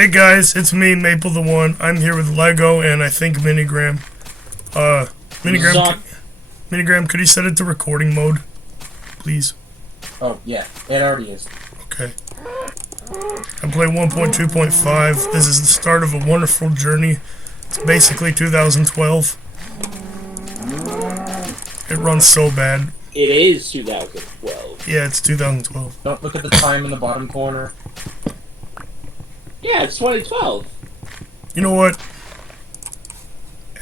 Hey guys, it's me, Maple the One. I'm here with Lego and I think Minigram. Minigram, could you set it to recording mode, please? Oh, yeah, it already is. Okay. I play 1.2.5. This is the start of a wonderful journey. It's basically 2012. It runs so bad. It is 2012. Yeah, it's 2012. Don't look at the time in the bottom corner. Yeah, it's 2012. You know what?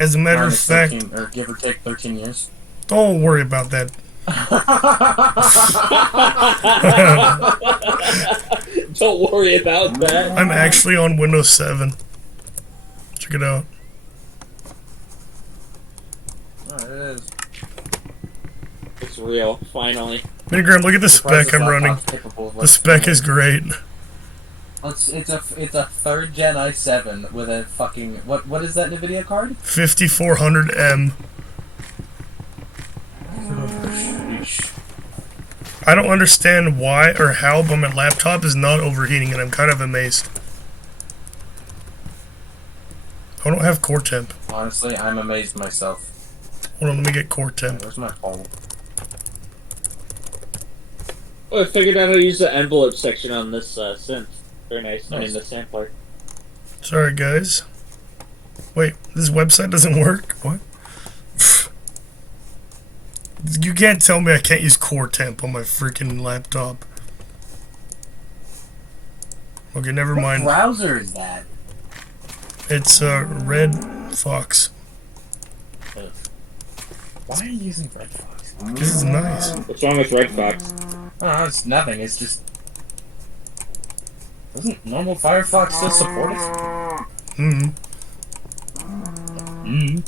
As a matter of fact... 13, or give or take 13 years. Don't worry about that. Don't worry about that. I'm actually on Windows 7. Check it out. Oh, it is. It's real, finally. Minigram, look at the spec I'm running. The spec is great. It's a 3rd gen i7 with a fucking what is that NVIDIA card? 5400M. I don't understand why or how, but my laptop is not overheating, and I'm kind of amazed. I don't have core temp. Honestly, I'm amazed myself. Hold on, let me get core temp. Where's my phone? Oh, I figured out how to use the envelope section on this synth. Very nice. I mean, the sampler. Sorry, guys. Wait, this website doesn't work? What? You can't tell me I can't use core temp on my freaking laptop. Okay, never mind. What browser is that? It's Red Fox. Why are you using Red Fox? This is nice. What's wrong with Red Fox? Oh, it's nothing. It's just... Doesn't normal Firefox still support it?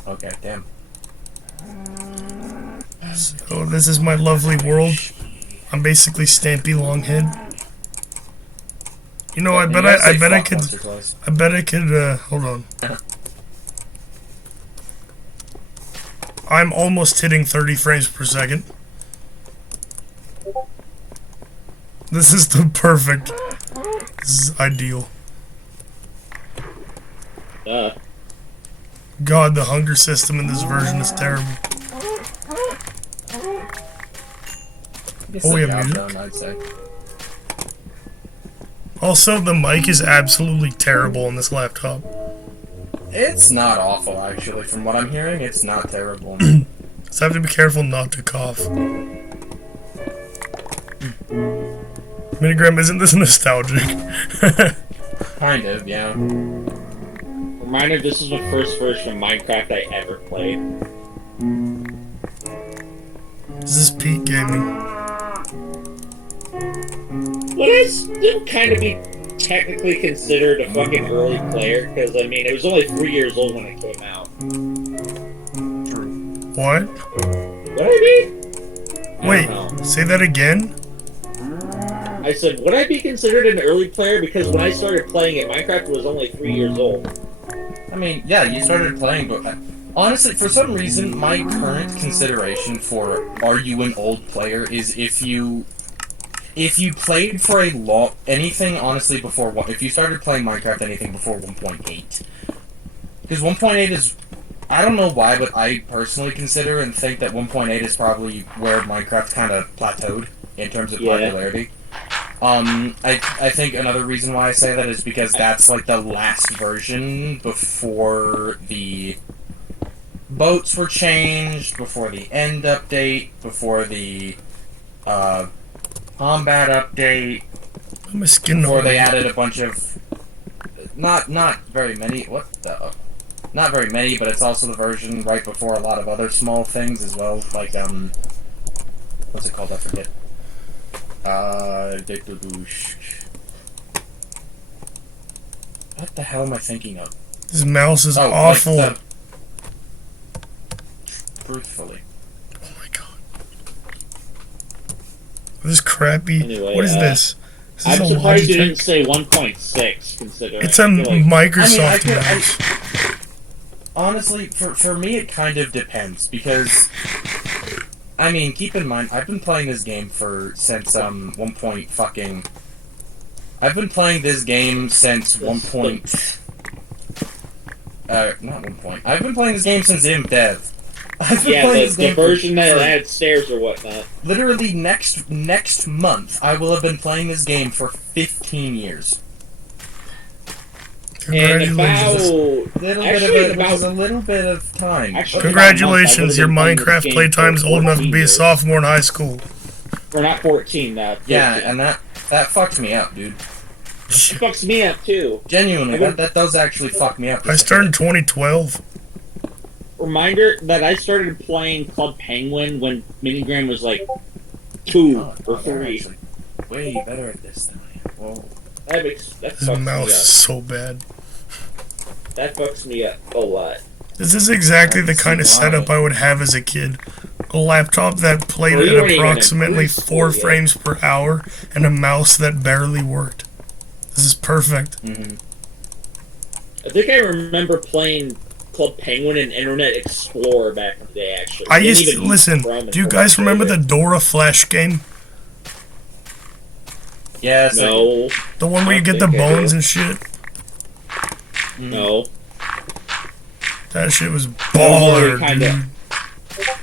Okay, damn. So this is my lovely world. I'm basically Stampy Longhead. You know, I bet I could, hold on. I'm almost hitting 30 frames per second. This is the perfect. This is ideal. God, the hunger system in this version is terrible. Oh, we have music. I'd say. Also, the mic is absolutely terrible on this laptop. It's not awful, actually. From what I'm hearing, it's not terrible. So I have to be careful not to cough. Minigram, isn't this nostalgic? Kind of, yeah. Reminder, this is the first version of Minecraft I ever played. This is Pete Gaming. Would I still kind of be technically considered a fucking early player? Because, I mean, it was only 3 years old when it came out. True. What? Would I be? Wait, say that again? I said, would I be considered an early player? Because when I started playing it, Minecraft was only 3 years old. I mean, yeah, you started playing, but honestly, for some reason, my current consideration for are you an old player is if you played for a long anything honestly before if you started playing Minecraft anything before 1.8, because 1.8 is, I don't know why, but I personally consider and think that 1.8 is probably where Minecraft kind of plateaued in terms of popularity. I think another reason why I say that is because that's like the last version before the boats were changed, before the end update, before the combat update, before they added a bunch of not very many. Not very many, but it's also the version right before a lot of other small things as well, like what's it called? I forget. What the hell am I thinking of? This mouse is awful. Like truthfully. Oh my god. This is crappy. Anyway, what is this? I'm surprised you didn't say 1.6, considering... It's a Microsoft mouse. Honestly, for me it kind of depends, because... I mean, keep in mind, I've been playing this game since 1.4 I've been playing this game since not 1 point. I've been playing this game since dev. I've been playing this the game version that had stairs or whatnot. Literally next month, I will have been playing this game for 15 years. And about a little bit of time. Congratulations, your Minecraft playtime's old enough to be a sophomore in high school. We're not 14 now. 14. Yeah, and that fucked me up, dude. It fucks me up too. Genuinely, that does actually fuck me up. I started in 2012. Reminder that I started playing Club Penguin when Minigram was like 2 or 3. Way better at this than I am. Whoa. That His fucks mouse me is up. so bad. That fucks me up a lot. This is exactly the kind of setup I would have as a kid. A laptop that played Well, you at weren't even approximately in 4 preschool yet. frames per hour and a mouse that barely worked. This is perfect. Mm-hmm. I think I remember playing Club Penguin and Internet Explorer back in the day, actually. I used to, listen, do you guys remember the Dora Flash game? Yes. No. The one where you get the bones and shit? No. That shit was baller, Kinda. dude.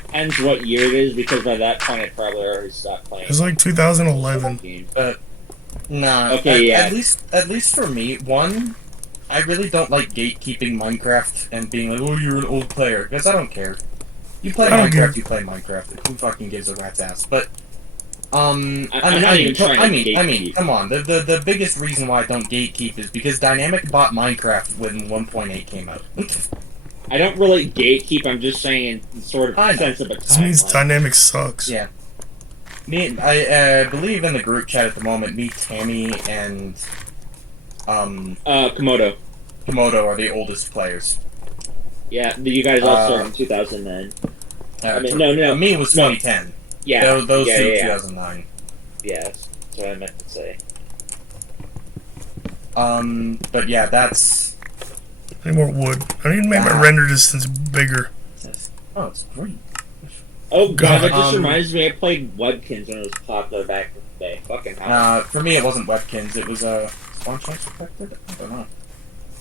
Depends what year it is, because by that point I probably already stopped playing. It was like 2011. Nah. Okay, At least for me, I really don't like gatekeeping Minecraft and being like, oh, you're an old player, because I don't care. You play I don't Minecraft, care. you play Minecraft. Who fucking gives a rat's ass? But I'm not even trying to gatekeep. come on. The biggest reason why I don't gatekeep is because Dynamic bought Minecraft when 1.8 came out. I don't really gatekeep, I'm just saying in sort of sense of a This means timeline. Dynamic sucks. Yeah. I believe in the group chat at the moment, me, Tammy, and Komodo. Komodo are the oldest players. Yeah, you guys all started in 2009. I mean, no. Me it was 2010. Yeah. Those two, yeah. 2009. Yeah, that's what I meant to say. But yeah, that's... I need more wood. I need to make my render distance bigger. Oh, it's great. Oh god, that just Um, reminds me, I played Webkins when it was popular back in the day. Fucking hell. For me, it wasn't Webkins. It was Spawn Chance Protected? I don't know.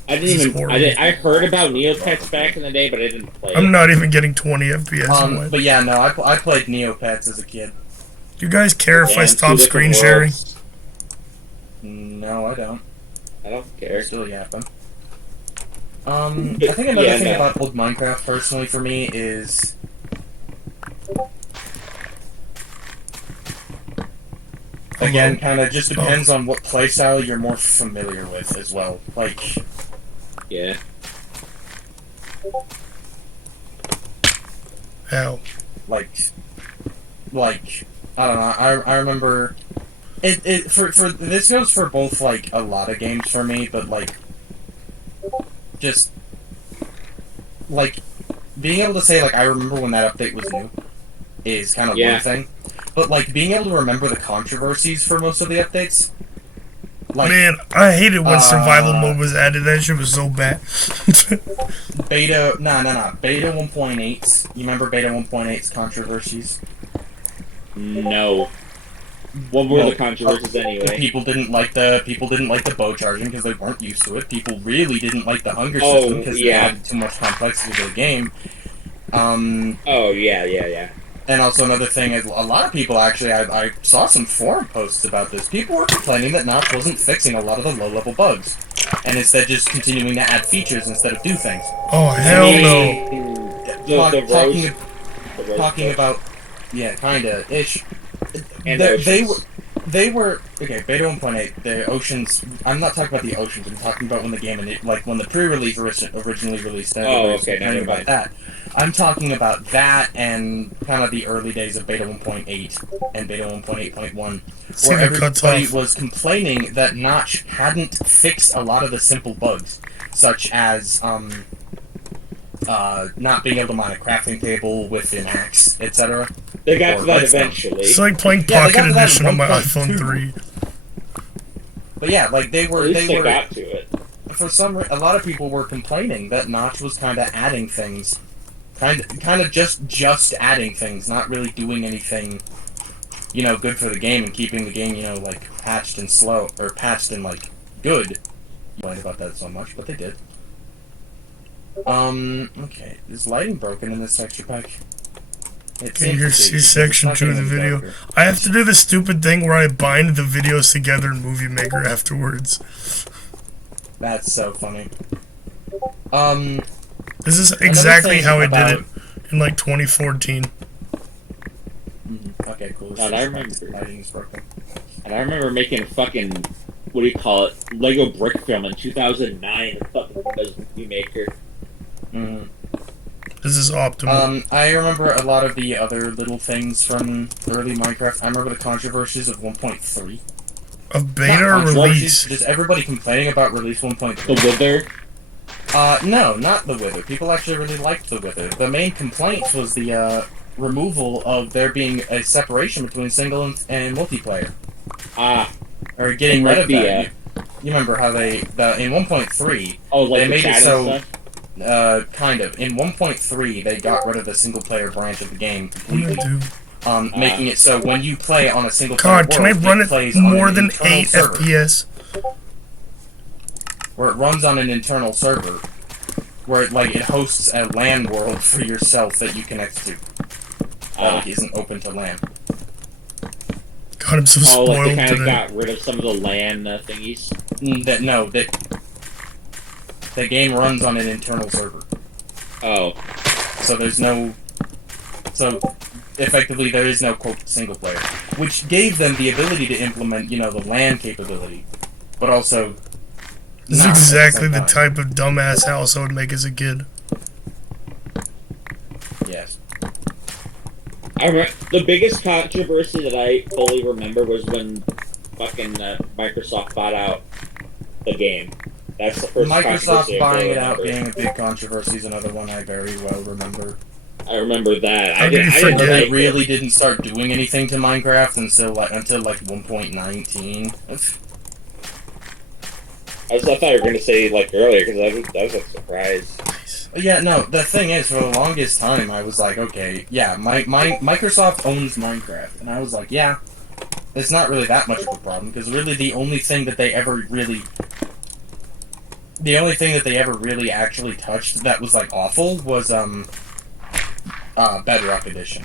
I heard about Neopets back in the day, but I didn't play I'm it. not even getting 20 FPS. But yeah, no, I played Neopets as a kid. Do you guys care if I Damn, stop two screen different sharing? worlds. No, I don't. I don't They're care. still yapping. I think another thing about old Minecraft, personally, for me, is... Again, kind of just depends on what playstyle you're more familiar with as well. Like, Yeah. Hell. like, I don't know. I remember for this goes for both like a lot of games for me, but like just like being able to say like I remember when that update was new is kind of one thing, but like being able to remember the controversies for most of the updates. Like, Man, I hated when survival mode was added. That shit was so bad. Beta 1.8. You remember Beta 1.8's controversies? No. What were the controversies anyway? People didn't like the bow charging because they weren't used to it. People really didn't like the hunger system because they added too much complexity to the game. Oh yeah. And also another thing is, a lot of people actually, I saw some forum posts about this. People were complaining that Notch wasn't fixing a lot of the low-level bugs, and instead just continuing to add features instead of do things. Oh, hell no. Talking about, yeah, kinda ish. And They were okay. Beta 1.8, the oceans. I'm not talking about the oceans. I'm talking about when the game when the pre-release originally released. Never about mind. that. I'm talking about that and kind of the early days of Beta 1.8 and Beta 1.8.1, See where the cuts everybody off. was complaining that Notch hadn't fixed a lot of the simple bugs, such as not being able to mine a crafting table with an axe, etc. They got to that eventually. It's like playing Yeah, they got Pocket to that Edition on my 1.2. iPhone 3. But yeah, like they were. At least they got to it. For a lot of people were complaining that Notch was kind of adding things, kind of just adding things, not really doing anything, you know, good for the game and keeping the game, you know, like, patched and slow, or patched and, like, good. You complain about that so much, but they did. Okay. Is lighting broken in this texture pack? Okay, here's section 2 of the video. I have to do the stupid thing where I bind the videos together in Movie Maker afterwards. That's so funny. This is exactly how I did it in like 2014. Okay, cool. And I remember. Lighting's broken. And I remember making a fucking, what do you call it, Lego brick film in 2009 in fucking Movie Maker. This is optimal. I remember a lot of the other little things from early Minecraft. I remember the controversies of 1.3. Of beta or release? Just everybody complaining about release 1.3. The Wither? No, not the Wither. People actually really liked the Wither. The main complaint was the, removal of there being a separation between single and multiplayer. Or getting rid of that. You remember how they, in 1.3, they made it so... kind of. In 1.3, they got rid of the single-player branch of the game completely, making it so when you play on a single-player world, can I run it more than 8 server, FPS? where it runs on an internal server, where it hosts a LAN world for yourself that you connect to. That isn't open to LAN. God, I'm so spoiled like they kind of today. got rid of some of the LAN thingies? The game runs on an internal server. Oh. So there's no... So, effectively, there is no, quote, single player. Which gave them the ability to implement, you know, the LAN capability. But also... This is exactly the type of dumbass house I would make as a kid. Yes. The biggest controversy that I fully remember was when fucking Microsoft bought out the game. That's the first Microsoft buying it out being a big controversy is another one I very well remember. I remember that. I didn't They really didn't start doing anything to Minecraft until like 1.19. I thought you were going to say like earlier because that was a surprise. Yeah, no, the thing is, for the longest time, I was like, okay, yeah, Microsoft owns Minecraft. And I was like, yeah, it's not really that much of a problem, because really the only thing that they ever really actually touched that was, like, awful was, Bedrock Edition.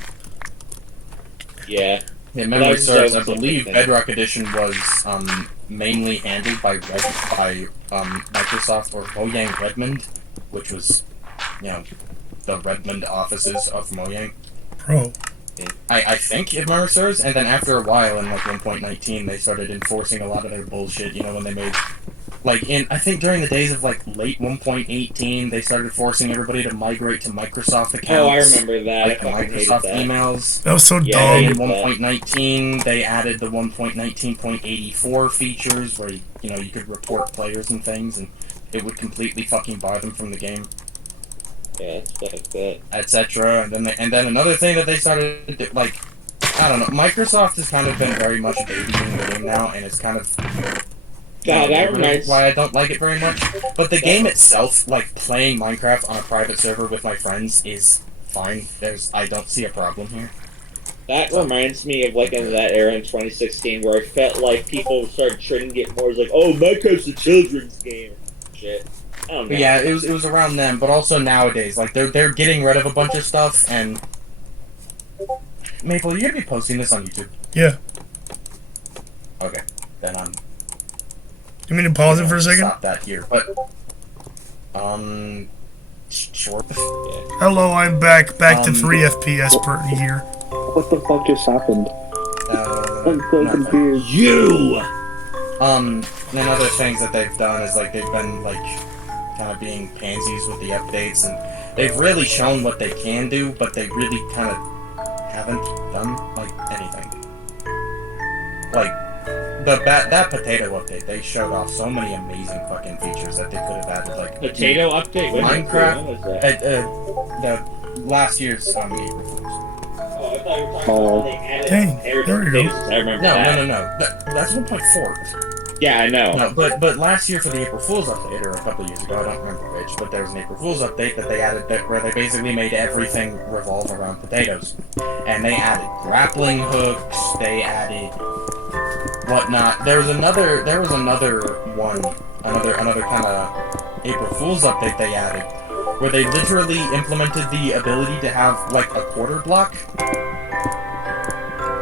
Yeah. In memory serves, I believe Bedrock Edition was, mainly handled by Microsoft or Mojang Redmond, which was, you know, the Redmond offices of Mojang. Bro. I think, if memory serves, and then after a while, in, like, 1.19, they started enforcing a lot of their bullshit, you know, when they made... Like, I think during the days of, like, late 1.18, they started forcing everybody to migrate to Microsoft accounts. Oh, I remember that. Like, the Microsoft emails. That was so dumb. In 1.19, they added the 1.19.84 features, where, you know, you could report players and things, and it would completely fucking bar them from the game. Yeah, it's like that. Etc. And then another thing that they started to do, like, I don't know, Microsoft has kind of been very much babying the game now, and it's kind of... that reminds... why I don't like it very much. But the game itself, like, playing Minecraft on a private server with my friends is fine. I don't see a problem here. That reminds me of, like, in that era in 2016 where I felt like people started treating it more as like, oh, Minecraft's a children's game. Shit. I don't know. Yeah, it was around then, but also nowadays. Like, they're getting rid of a bunch of stuff, and... Maple, you're gonna be posting this on YouTube? Yeah. Okay. Then I'm... You mean to pause it for a second? Stop that here, but... Sure. Hello, I'm back to 3 FPS per year. What the fuck just happened? I'm so confused. You! And other things that they've done is, like, they've been, like, kind of being pansies with the updates, and they've really shown what they can do, but they really kind of haven't done, like, anything. Like, that potato update, they showed off so many amazing fucking features that they could have added, like... Potato update? Minecraft, what was that? the last year's, April Fool's. Oh, I thought you were talking about when they added Dang, there you go. I remember No, that. no. That's 1.4. Yeah, I know. No, but last year for the April Fool's update, or a couple years ago, I don't remember which, but there was an April Fool's update that they added where they basically made everything revolve around potatoes. And they added grappling hooks, they added whatnot. There was another one, another kind of April Fool's update they added, where they literally implemented the ability to have, like, a quarter block.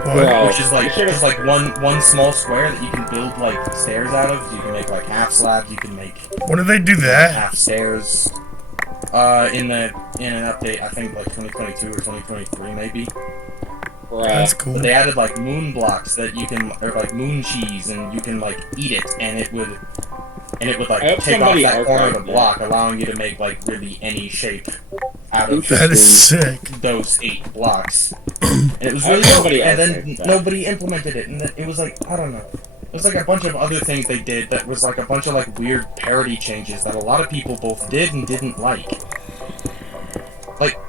Bro, Which is like just like one small square that you can build like stairs out of. You can make like half slabs. You can make When did they do that? half stairs. In an update, I think like 2022 or 2023 maybe. That's cool. But they added like moon blocks that you can, or like moon cheese, and you can like eat it, and it would like take off that corner of the block, allowing you to make like really any shape out of That is sick. those 8 blocks. And it was really dope, and then nobody implemented it, and it was like, I don't know. It was like a bunch of other things they did that was like a bunch of like weird parody changes that a lot of people both did and didn't like. Like,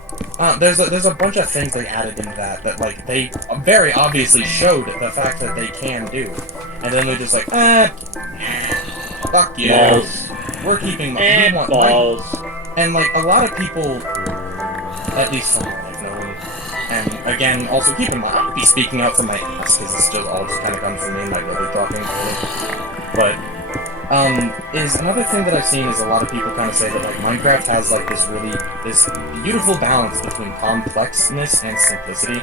there's a bunch of things they added into that like they very obviously showed the fact that they can do, and then they're just like, fuck you, we're keeping we want balls. And like a lot of people, at least from what I've known, and again, also keep in mind, I'll be speaking out from my ass because this just all just kind of comes from me and my brother talking. But is another thing that I've seen is a lot of people kind of say that like Minecraft has like this beautiful balance between complexness and simplicity,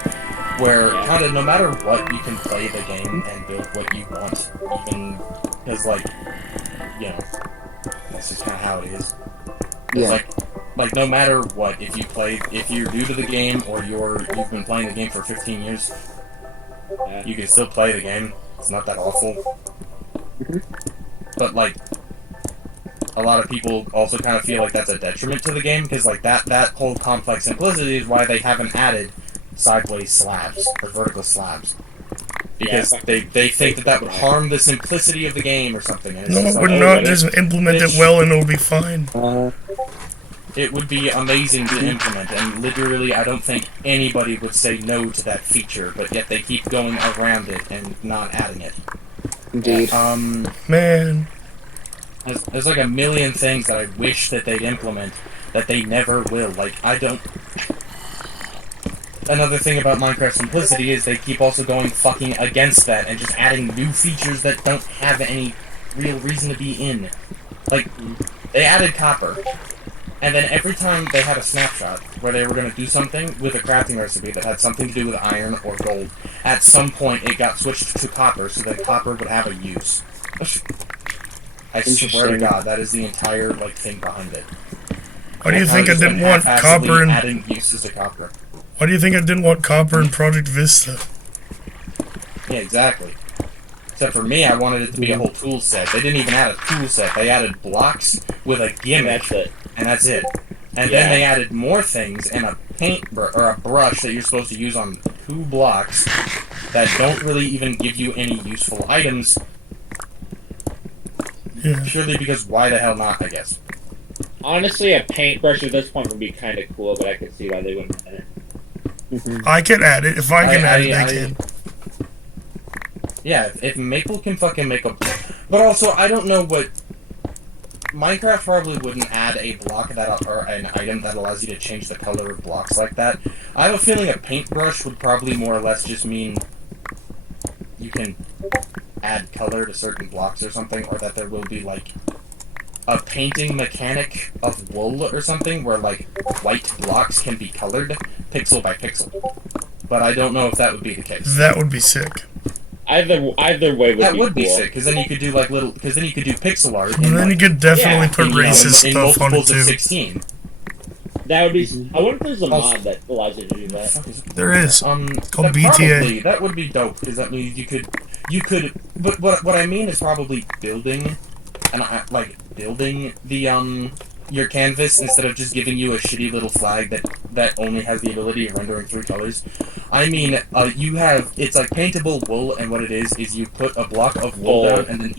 where kind of no matter what you can play the game and build what you want, even because like, you know, that's just kind of how it is. Yeah. Like no matter what, if you're new to the game or you've been playing the game for 15 years, you can still play the game. It's not that awful. But like, a lot of people also kind of feel like that's a detriment to the game, because like that whole complex simplicity is why they haven't added sideways slabs or vertical slabs. Because they think that would harm the simplicity of the game or something. And it's No, just it like, would not. Just implement it well and it'll be fine. it would be amazing to implement, and literally I don't think anybody would say no to that feature, but yet they keep going around it and not adding it. Indeed. Man. There's like a million things that I wish that they'd implement that they never will. Like, I don't... Another thing about Minecraft simplicity is they keep also going fucking against that and just adding new features that don't have any real reason to be in. Like, they added copper, and then every time they had a snapshot where they were going to do something with a crafting recipe that had something to do with iron or gold, at some point it got switched to copper so that copper would have a use. I swear to God, that is the entire like thing behind it. Why do you think I didn't want copper and adding uses to copper? Why do you think I didn't want copper in Project Vista? Yeah, exactly. Except for me, I wanted it to be a whole tool set. They didn't even add a tool set. They added blocks with a gimmick, and that's it. And then they added more things and a paint or a brush that you're supposed to use on 2 blocks that don't really even give you any useful items. Yeah. Purely because why the hell not, I guess. Honestly, a paintbrush at this point would be kind of cool, but I could see why they wouldn't add it. I can add it. If I can add it, they can. Yeah, if Maple can fucking make a... But also, I don't know what... Minecraft probably wouldn't add a block that, or an item that allows you to change the color of blocks like that. I have a feeling a paintbrush would probably more or less just mean you can add color to certain blocks or something, or that there will be, like, a painting mechanic of wool or something where, like, white blocks can be colored pixel by pixel. But I don't know if that would be the case. That would be sick. Either way would be cool. Sick, because then you could do like little, because then you could do pixel art. And then you could definitely put racist in stuff on it multiples of too. 16. That would be. I wonder if there's a mod that allows you to do that. There is. It's called BTA. Probably, that would be dope, because that means you could. But what I mean is probably building, and like building the your canvas instead of just giving you a shitty little flag that only has the ability of rendering 3 colors. I mean, it's like paintable wool, and what it is you put a block of wool down, and then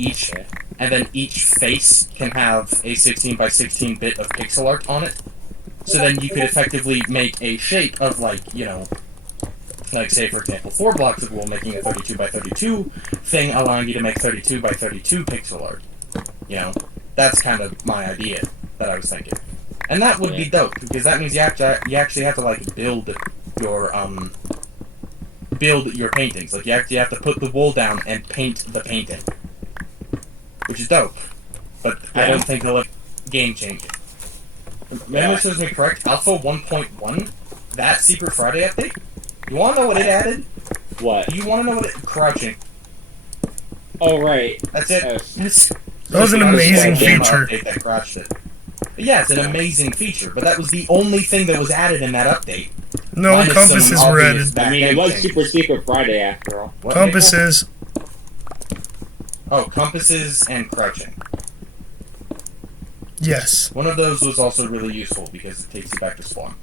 each face can have a 16 by 16 bit of pixel art on it. So then you could effectively make a shape of, like, you know, Like, say, for example, 4 blocks of wool making a 32 by 32 thing, allowing you to make 32 by 32 pixel art. You know, that's kind of my idea that I was thinking. And that would be dope, because that means you actually have to, like, build your paintings. Like, you have to put the wool down and paint the painting. Which is dope. But I don't think they'll look game-changing. Memory serves me correct, Alpha 1.1, that Secret Friday update, you wanna know what it added? What? You wanna know what it... Crouching. Oh, right. That's it. That was an amazing Game feature. update that crashed it. But yeah, it's an amazing feature, but that was the only thing that was added in that update. No, Minus compasses some were obvious added. I mean, it back-end was things. Super Secret Friday after all. What, Maple? Compasses. Oh, compasses and crouching. Yes. One of those was also really useful because it takes you back to spawn.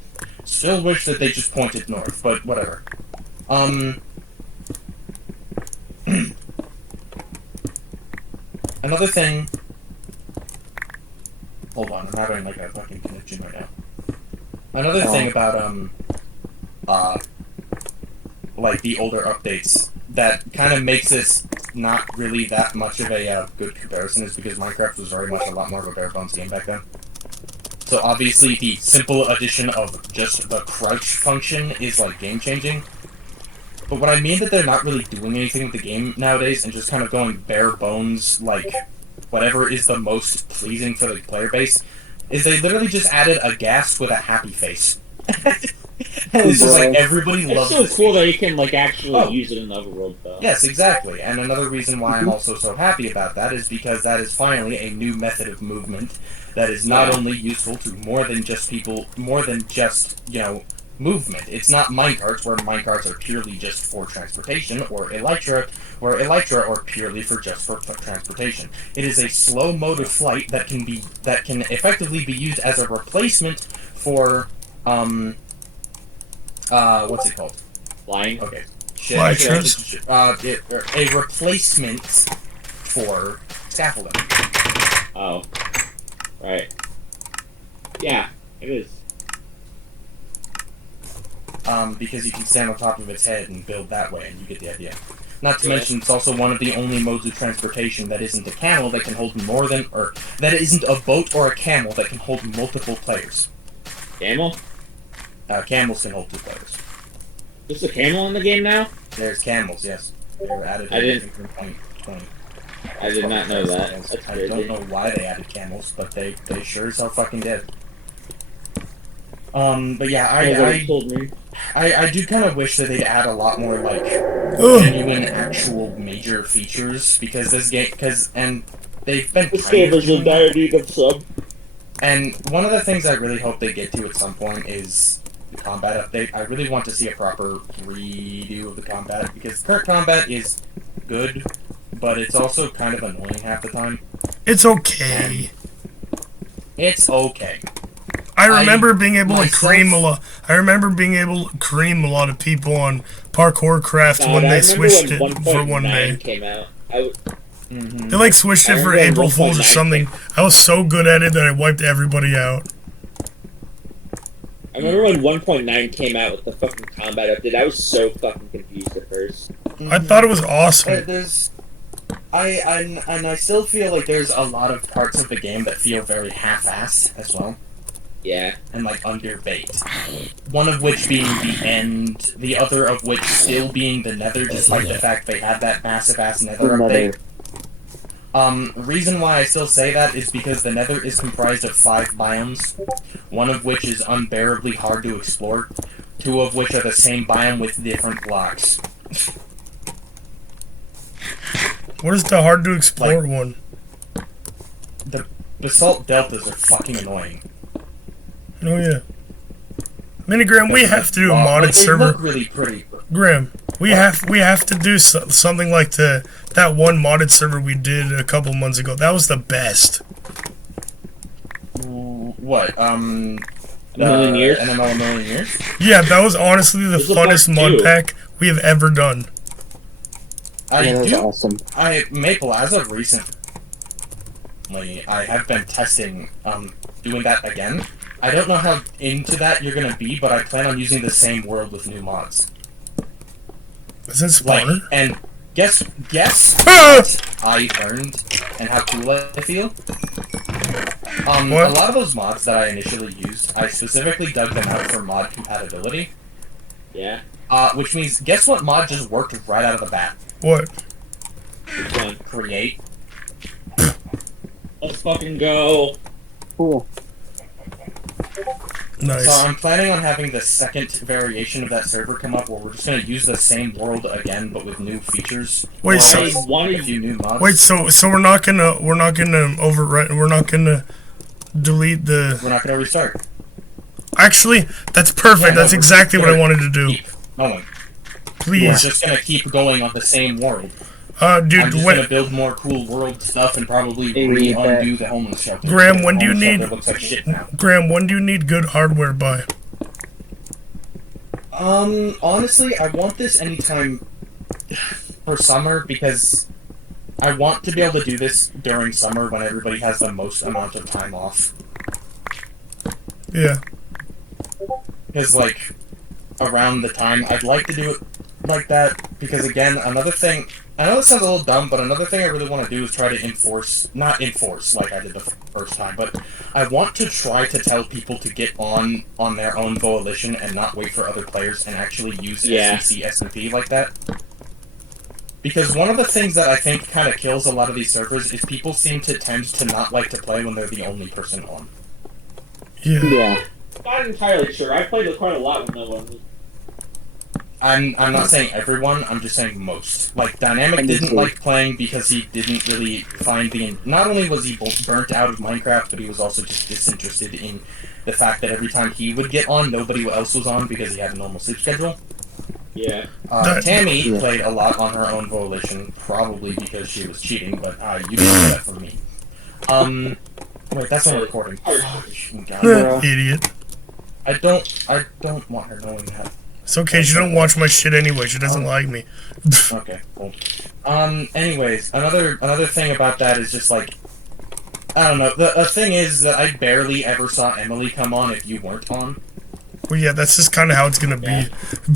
Still wish that they just pointed north, but whatever. Another thing... Hold on, I'm having like a fucking connection right now. Another thing about, like the older updates that kind of makes this not really that much of a good comparison is because Minecraft was very much a lot more of a bare bones game back then. So obviously the simple addition of just the crouch function is like game changing. But what I mean that they're not really doing anything with the game nowadays and just kind of going bare bones, like whatever is the most pleasing for the player base, is they literally just added a ghast with a happy face. And it's just like everybody It's loves so this cool feature. that you can, like, actually use it in the overworld, though. Yes, exactly. And another reason why I'm also so happy about that is because that is finally a new method of movement that is not only useful to more than just, you know, movement. It's not minecarts, where minecarts are purely just for transportation, or elytra, where elytra are purely for transportation. It is a slow mode of flight that can effectively be used as a replacement for, what's it called? Flying? Okay. Elytras? A replacement for scaffolding. Oh. Right. Yeah, it is. Because you can stand on top of its head and build that way, and you get the idea. Not to mention, it's also one of the only modes of transportation that isn't a camel that can hold more than, or that isn't a boat or a camel that can hold multiple players. Camel? Camels can hold 2 players. There's a camel in the game now? There's camels, yes. They were added I didn't- in 2020. I did not know that. That's I crazy. don't know why they added camels, but they sure as hell fucking did. But yeah, Nobody told me. I do kind of wish that they'd add a lot more, like, Ugh. genuine, actual major features, because this game, and they've been This kind game of is in doing that. dire need of sub. And one of the things I really hope they get to at some point is the combat update. I really want to see a proper redo of the combat, because current combat is good, but it's also kind of annoying half the time. It's okay. It's okay. I remember being able to myself- cream a lot. I remember being able to cream a lot of people on Parkour Craft God, when I they remember switched when it for one 1.9 day. came out. They like switched I it for remember April 1.9 Fools or something. I was so good at it that I wiped everybody out. I remember when 1.9 came out with the fucking combat update. I was so fucking confused at first. I thought it was awesome. I still feel like there's a lot of parts of the game that feel very half-assed as well. Yeah. And like underbaked. One of which being the end, the other of which still being the Nether, despite the fact they had that massive ass Nether update. Reason why I still say that is because the Nether is comprised of 5 biomes, one of which is unbearably hard to explore, 2 of which are the same biome with different blocks. What is the hard to explore one? The basalt deltas are fucking annoying. Oh yeah. Minigram, we have to do a Like, modded they server. look really pretty. Grim, we have to do something like that one modded server we did a couple months ago. That was the best. What? A million years? NML a million years? Yeah, that was honestly the There's a funnest part mod two. pack we have ever done. Yeah, that was awesome. Maple, as of recently, I have been testing, doing that again. I don't know how into that you're gonna be, but I plan on using the same world with new mods. Is that Like, spawner? and guess Ah! what I learned and how cool I feel? What? A lot of those mods that I initially used, I specifically dug them out for mod compatibility. Yeah. Which means, guess what mod just worked right out of the bat? What? Which one? Create. Let's fucking go. Cool. Nice. So I'm planning on having the second variation of that server come up where we're just going to use the same world again, but with new features. Wait, so I wanted A few new mods. wait, so we're not gonna overwrite. We're not gonna delete the. We're not going to restart. Actually, that's perfect. Yeah, no, that's we're exactly what I gonna wanted to do. Keep going. We're Please, just going to keep going on the same world. dude. I'm just When, going to build more cool world stuff and probably Hey, re-undo the homeless shelter. Graham, The when do you homeless need- shelter looks like shit now. Graham, when do you need good hardware by? Honestly, I want this anytime for summer because I want to be able to do this during summer when everybody has the most amount of time off. Yeah. Because, like, around the time, I'd like to do it like that because, again, another thing, I know this sounds a little dumb, but another thing I really want to do is try to not enforce like I did the first time, but I want to try to tell people to get on their own volition and not wait for other players and actually use SCC SMP like that. Because one of the things that I think kind of kills a lot of these servers is people seem to tend to not like to play when they're the only person on. Yeah. Yeah. Not entirely sure. I played quite a lot with no one. I'm not saying everyone, I'm just saying most. Like, Dynamic didn't like playing because he didn't really find the... Not only was he burnt out of Minecraft, but he was also just disinterested in the fact that every time he would get on, nobody else was on because he had a normal sleep schedule. Yeah. Tammy Yeah. played a lot on her own volition, probably because she was cheating, but you didn't know that from me. Wait, that's not recording. Oh, God. Idiot. I don't want her knowing that. It's okay. She don't watch my shit anyway. She doesn't like me. Okay, cool. Anyways, another thing about that is just like, I don't know. The thing is that I barely ever saw Emily come on if you weren't on. Well, yeah, that's just kind of how it's gonna Yeah. be.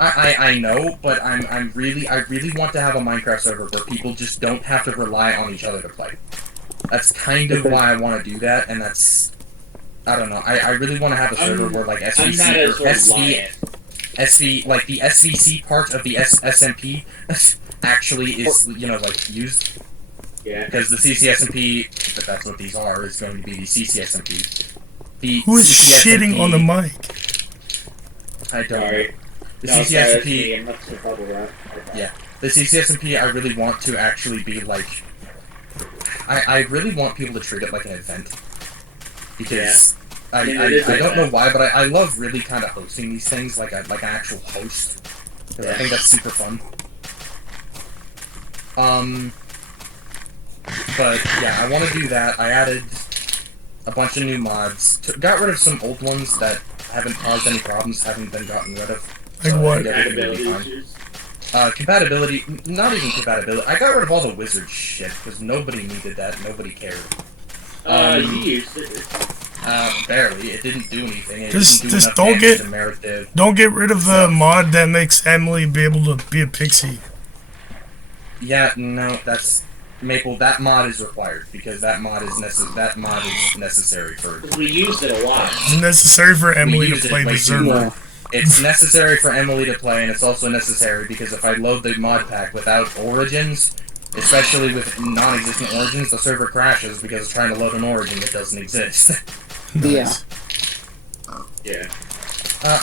I know, but I really want to have a Minecraft server where people just don't have to rely on each other to play. That's kind of why I want to do that, and that's, I don't know. I really want to have a server where like I'm not as reliant. like the SVC part of the SMP actually is, you know, like used. Yeah. Because the CCSMP, if that's what these are, is going to be the CCSMP. The Who is CCSMP shitting on the mic? I don't know. Sorry. The No, sorry, that's me. CCSMP, I'm not so bubble wrap. Okay. yeah. The CCSMP, I really want to actually be like... I really want people to treat it like an event. Because... I don't know why, but I love really kind of hosting these things like an actual host. Because I think that's super fun. But yeah, I want to do that. I added a bunch of new mods. Got rid of some old ones that haven't caused any problems, haven't been gotten rid of. Like So I what? think everything will be fine. issues. Compatibility, not even compatibility. I got rid of all the wizard shit because nobody needed that. Nobody cared. You used it. Barely. It didn't do anything. It Just- didn't do just enough don't damage get- to merit the... Don't get rid of the mod that makes Emily be able to be a pixie. Yeah, no, that's Maple. That mod is required because that mod is necessary for. Because we used it a lot. It's necessary for Emily to use it play way the too server. much. It's necessary for Emily to play, and it's also necessary because if I load the mod pack without origins, especially with non-existent origins, the server crashes because it's trying to load an origin that doesn't exist. Nice. Yeah.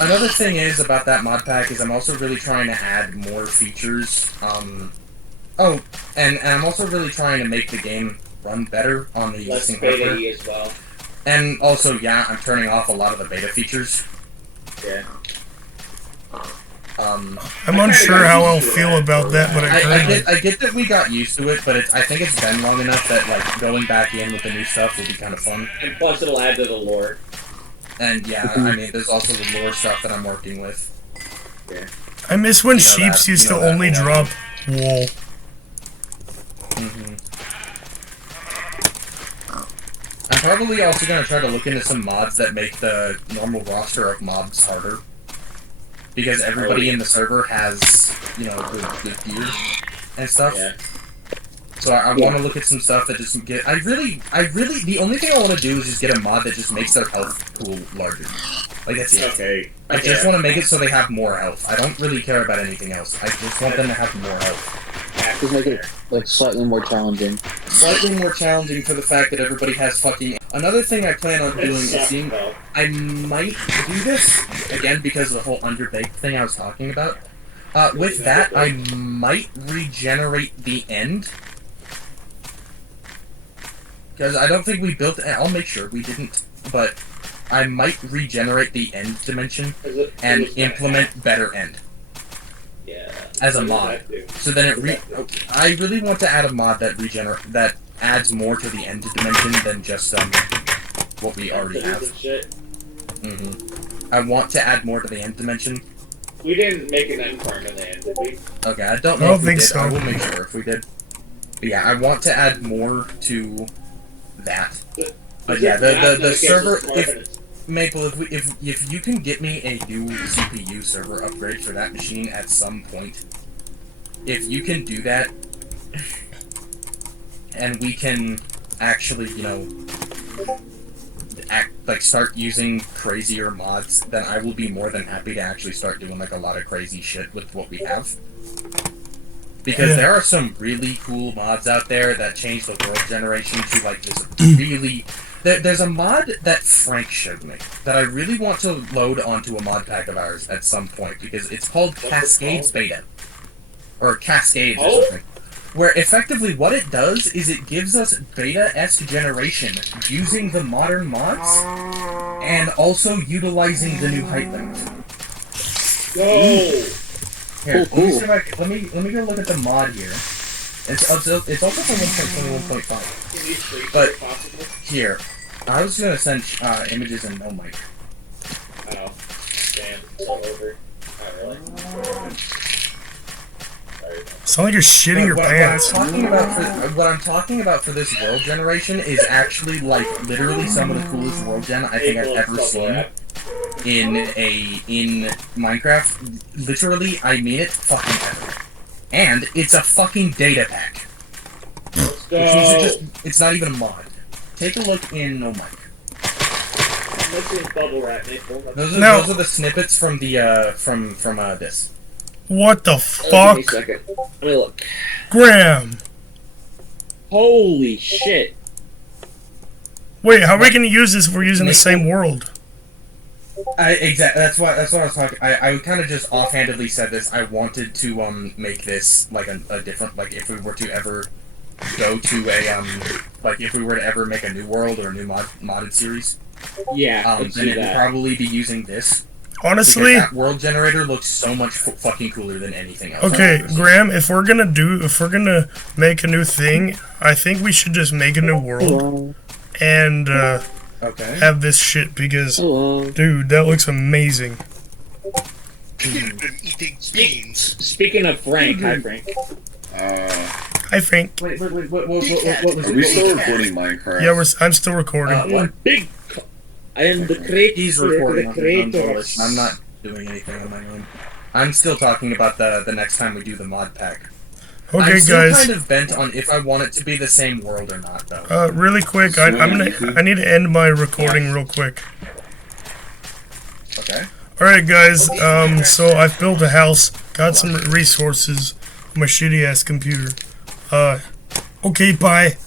Another thing is about that mod pack is I'm also really trying to add more features. Oh, and I'm also really trying to make the game run better on the Less existing hardware. beta as well. And also, yeah, I'm turning off a lot of the beta features. Yeah. I'm unsure how I'll feel about that, but I get that we got used to it, but I think it's been long enough that like going back in with the new stuff will be kind of fun. And plus it'll add to the lore. And yeah, I mean, there's also the lore stuff that I'm working with. Yeah. I miss when You know sheeps that- used you to know that, only yeah. drop wool. I'm probably also gonna try to look into some mods that make the normal roster of mobs harder. Because everybody in the server has you know, good gear and stuff. Yeah. So I want to look at some stuff that just get. I really, the only thing I want to do is just get a mod that just makes their health pool larger. Like that's it. Okay. I just want to make it so they have more health. I don't really care about anything else. I just want them to have more health. Just make it like slightly more challenging. Slightly more challenging for the fact that everybody has fucking. Another thing I plan on doing is seeing. I might do this again because of the whole underbaked thing I was talking about. With that, I might regenerate the end. Because I don't think we built. I'll make sure we didn't, but I might regenerate the end dimension and implement better end. Yeah. As a mod, so then I really want to add a mod that adds more to the end dimension than just what we already have. I want to add more to the end dimension. We didn't make an end farm in the end, did we? Okay, I don't know if we did. So. I will make sure if we did. But yeah, I want to add more to that. But yeah, the server. Maple, if you can get me a new CPU server upgrade for that machine at some point, if you can do that, and we can actually, you know, start using crazier mods, then I will be more than happy to actually start doing like a lot of crazy shit with what we have. Because there are some really cool mods out there that change the world generation to like this really. There's a mod that Frank showed me that I really want to load onto a mod pack of ours at some point because it's called Cascades Beta. Or Cascades or something. Where effectively what it does is it gives us beta-esque generation using the modern mods and also utilizing the new height limit. Go! Here, let me go look at the mod here. It's also for 1.21.5. But here, I was gonna send images in no mic. Oh, damn, it's all over. Not really. Sound like you're shitting your pants. What I'm talking about for this world generation is actually like literally some of the coolest world gen I think I've ever seen in Minecraft. Literally, I mean it, fucking ever. And it's a fucking data pack. Which means it's not even a mod. Take a look in No Mic. Bubble wrap, Maple. Those are the snippets from the from this. What the fuck? Give me a second. Let me look. Graham! Holy shit. Wait, how are we gonna use this if we're using the same world? Exactly. That's what I was talking. I kind of just offhandedly said this. I wanted to make this like a different, like if we were to ever go to a like if we were to ever make a new world or a new modded series. Yeah. Then it would probably be using this. Honestly, that world generator looks so much fucking cooler than anything else. Okay, Graham, if we're gonna make a new thing, I think we should just make a new world and have this shit because, dude, that looks amazing. Speaking of Frank, hi Frank. Hi Frank. Wait, what was Are we still recording Minecraft? Yeah, I'm still recording. I am the creator. He's recording on his own volition. I'm not doing anything on my own. I'm still talking about the next time we do the mod pack. Okay, I'm still guys. kind of bent on if I want it to be the same world or not, though. Really quick, I need to end my recording real quick. Okay. Alright, guys, so I've built a house, got some resources, my shitty ass computer. Okay, bye.